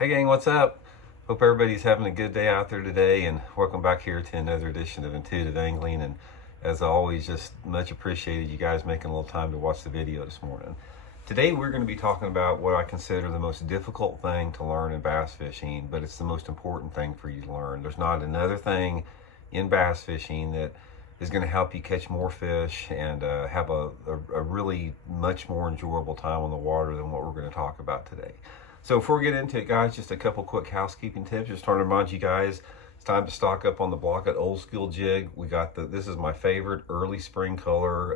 Hey gang, what's up? Hope everybody's having a good day out there today, and welcome back here to another edition of Intuitive Angling. And as always, just much appreciated you guys making a little time to watch the video this morning. Today we're going to be talking about what I consider the most difficult thing to learn in bass fishing, but it's the most important thing for you to learn. There's not another thing in bass fishing that is going to help you catch more fish and have a really much more enjoyable time on the water than what we're going to talk about today. So before we get into it, guys, just a couple quick housekeeping tips. Just trying to remind you guys, it's time to stock up on the Blockout Old School jig. We got this is my favorite early spring color,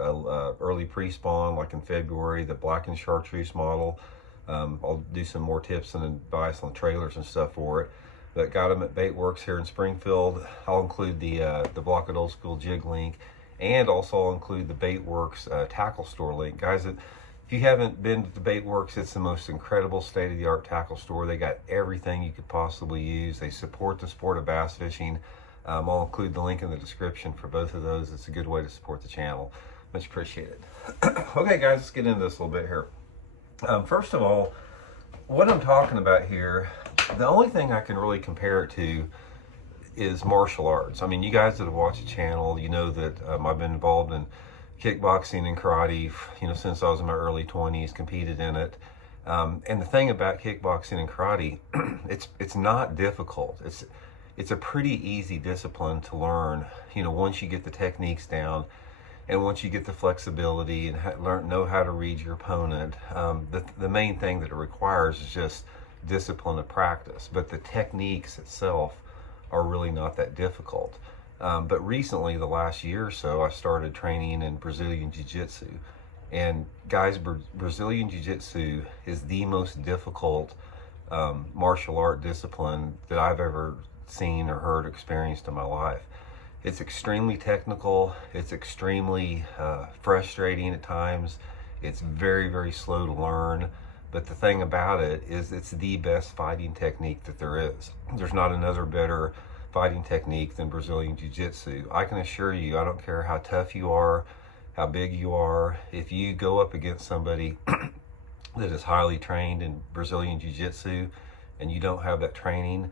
early pre-spawn, like in February, the black and chartreuse model. I'll do some more tips and advice on trailers and stuff for it. But got them at Baitworks here in Springfield. I'll include the Blockout Old School jig link, and also I'll include the Baitworks tackle store link. Guys, if you haven't been to the Baitworks, it's the most incredible state-of-the-art tackle store. They got everything you could possibly use. They support the sport of bass fishing. I'll include the link in the description for both of those. It's a good way to support the channel. Much appreciated. Okay, guys, let's get into this a little bit here. First of all, what I'm talking about here, the only thing I can really compare it to is martial arts. I mean, you guys that have watched the channel, you know that I've been involved in kickboxing and karate, since I was in my early 20s, competed in it. And the thing about kickboxing and karate, it's not difficult. It's a pretty easy discipline to learn, once you get the techniques down and once you get the flexibility and know how to read your opponent. The main thing that it requires is just discipline and practice, but the techniques itself are really not that difficult. But recently, the last year or so, I started training in Brazilian Jiu-Jitsu. And guys, Brazilian Jiu-Jitsu is the most difficult martial art discipline that I've ever seen or heard or experienced in my life. It's extremely technical. It's extremely frustrating at times. It's very, very slow to learn. But the thing about it is it's the best fighting technique that there is. There's not another better fighting technique than Brazilian Jiu-Jitsu. I can assure you, I don't care how tough you are, how big you are, if you go up against somebody that is highly trained in Brazilian Jiu-Jitsu and you don't have that training,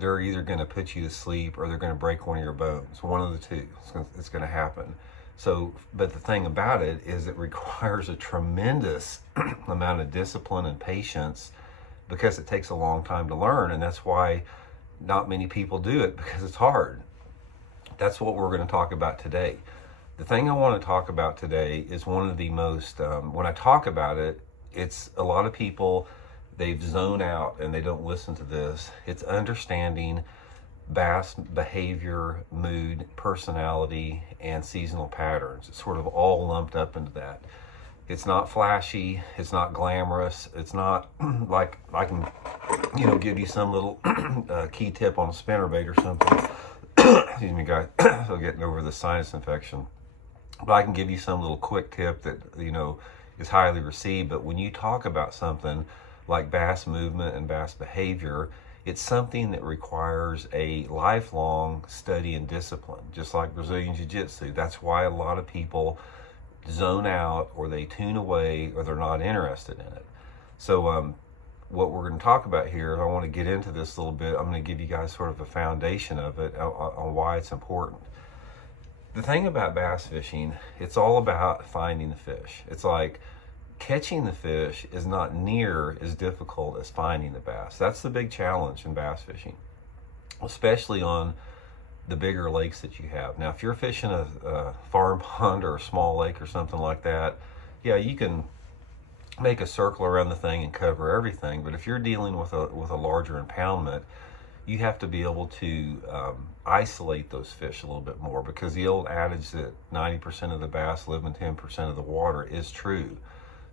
they're either going to put you to sleep or they're going to break one of your bones. One of the two. It's going to happen. So, but the thing about it is it requires a tremendous amount of discipline and patience because it takes a long time to learn, and that's why not many people do it, because it's hard. That's what we're going to talk about today. The thing I want to talk about today is one of the most, when I talk about it, it's a lot of people, they've zoned out and they don't listen to this. It's understanding bass behavior, mood, personality, and seasonal patterns. It's sort of all lumped up into that. It's not flashy, it's not glamorous, it's not like I can, give you some little key tip on a spinnerbait or something. Excuse me, guys, so getting over the sinus infection. But I can give you some little quick tip that, is highly received. But when you talk about something like bass movement and bass behavior, it's something that requires a lifelong study and discipline, just like Brazilian Jiu-Jitsu. That's why a lot of people zone out or they tune away or they're not interested in it. So what we're going to talk about here, I want to get into this a little bit. I'm going to give you guys sort of a foundation of it on why it's important. The thing about bass fishing, it's all about finding the fish. It's like catching the fish is not near as difficult as finding the bass. That's the big challenge in bass fishing, especially on the bigger lakes that you have. Now, if you're fishing a farm pond or a small lake or something like that, yeah, you can make a circle around the thing and cover everything. But if you're dealing with a larger impoundment, you have to be able to isolate those fish a little bit more, because the old adage that 90% of the bass live in 10% of the water is true.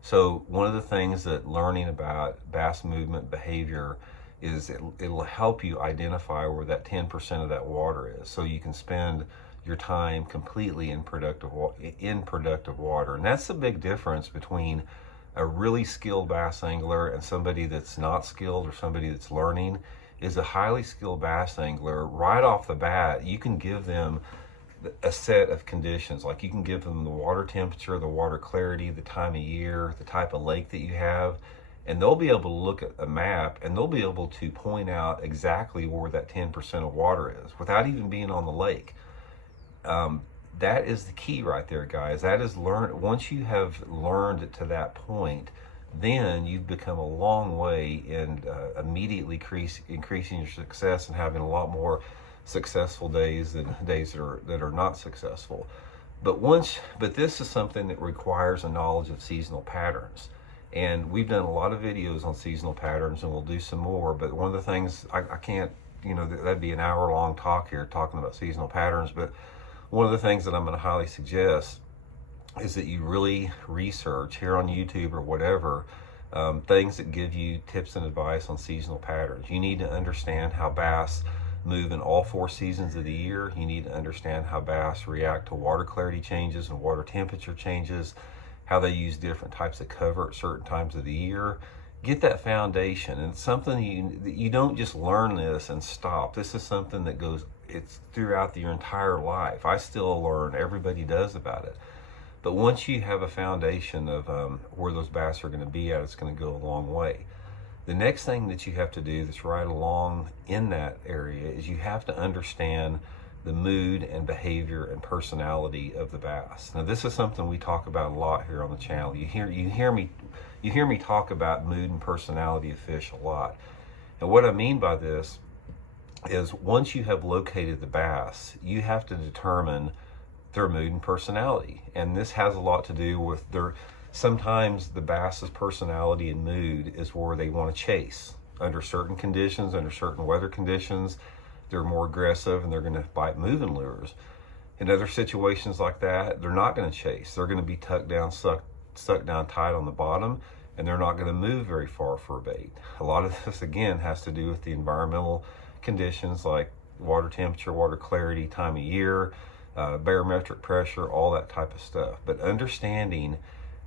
So one of the things that learning about bass movement behavior is it'll help you identify where that 10% of that water is, so you can spend your time completely in productive water. And that's the big difference between a really skilled bass angler and somebody that's not skilled or somebody that's learning. Is a highly skilled bass angler, right off the bat, you can give them a set of conditions. Like, you can give them the water temperature, the water clarity, the time of year, the type of lake that you have, and they'll be able to look at a map and they'll be able to point out exactly where that 10% of water is without even being on the lake. That is the key right there, guys. That is once you have learned it to that point, then you've become a long way in immediately increasing your success and having a lot more successful days than days that are not successful. But this is something that requires a knowledge of seasonal patterns. And we've done a lot of videos on seasonal patterns, and we'll do some more. But one of the things, I can't, that'd be an hour-long talk here talking about seasonal patterns. But one of the things that I'm going to highly suggest is that you really research here on YouTube or whatever, things that give you tips and advice on seasonal patterns. You need to understand how bass move in all 4 seasons of the year. You need to understand how bass react to water clarity changes and water temperature changes, how they use different types of cover at certain times of the year. Get that foundation, and it's something you don't just learn this and stop. This is something that it's throughout your entire life. I still learn, everybody does about it. But once you have a foundation of where those bass are going to be at, it's going to go a long way. The next thing that you have to do that's right along in that area is you have to understand the mood and behavior and personality of the bass. Now, this is something we talk about a lot here on the channel. You hear me talk about mood and personality of fish a lot. And what I mean by this is once you have located the bass, you have to determine their mood and personality. And this has a lot to do with sometimes the bass's personality and mood is where they want to chase. Under certain conditions, under certain weather conditions, they're more aggressive and they're going to bite moving lures. In other situations like that, they're not going to chase. They're going to be tucked down, stuck down tight on the bottom, and they're not going to move very far for a bait. A lot of this, again, has to do with the environmental conditions like water temperature, water clarity, time of year, barometric pressure, all that type of stuff. But understanding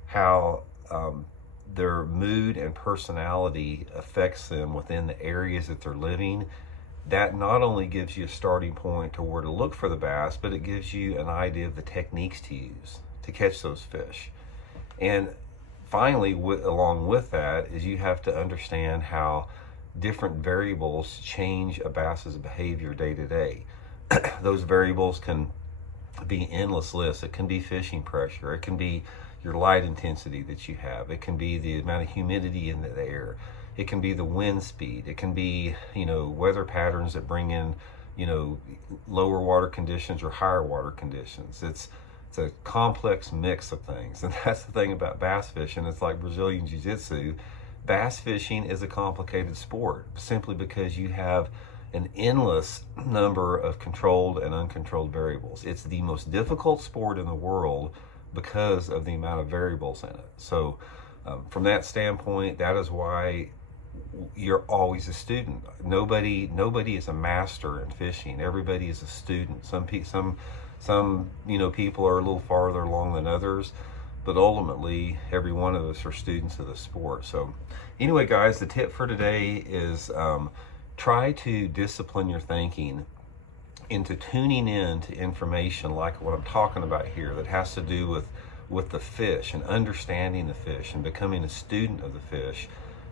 how their mood and personality affects them within the areas that they're living, that not only gives you a starting point to where to look for the bass, but it gives you an idea of the techniques to use to catch those fish. And finally, along with that, is you have to understand how different variables change a bass's behavior day to day. Those variables can be endless lists. It can be fishing pressure. It can be your light intensity that you have. It can be the amount of humidity in the air. It can be the wind speed. It can be, weather patterns that bring in, lower water conditions or higher water conditions. It's a complex mix of things. And that's the thing about bass fishing. It's like Brazilian Jiu-Jitsu. Bass fishing is a complicated sport simply because you have an endless number of controlled and uncontrolled variables. It's the most difficult sport in the world because of the amount of variables in it. So from that standpoint, that is why you're always a student. Nobody is a master in fishing. Everybody is a student. Some people are a little farther along than others, but ultimately every one of us are students of the sport. So anyway, guys, the tip for today is try to discipline your thinking into tuning in to information like what I'm talking about here that has to do with the fish and understanding the fish and becoming a student of the fish.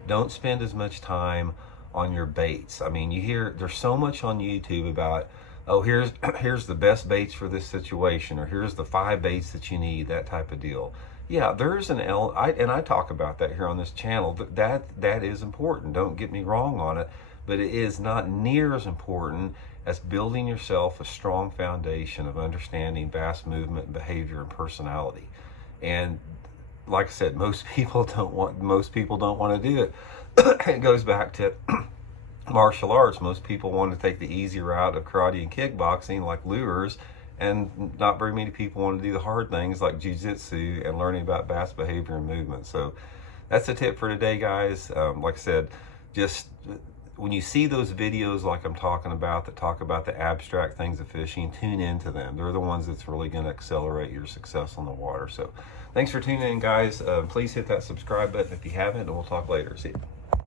Don't spend as much time on your baits. I mean, there's so much on YouTube about, oh, here's the best baits for this situation, or here's the 5 baits that you need, that type of deal. Yeah, there's and I talk about that here on this channel. That is important. Don't get me wrong on it, but it is not near as important as building yourself a strong foundation of understanding bass movement, behavior, and personality. And like I said, most people don't want to do it. It goes back to martial arts. Most people want to take the easy route of karate and kickboxing, like lures, and not very many people want to do the hard things like jiu-jitsu and learning about bass behavior and movement. So that's the tip for today, guys. Like I said, just when you see those videos like I'm talking about that talk about the abstract things of fishing, tune into them. They're the ones that's really going to accelerate your success on the water. So thanks for tuning in, guys. Please hit that subscribe button if you haven't, and we'll talk later. See you.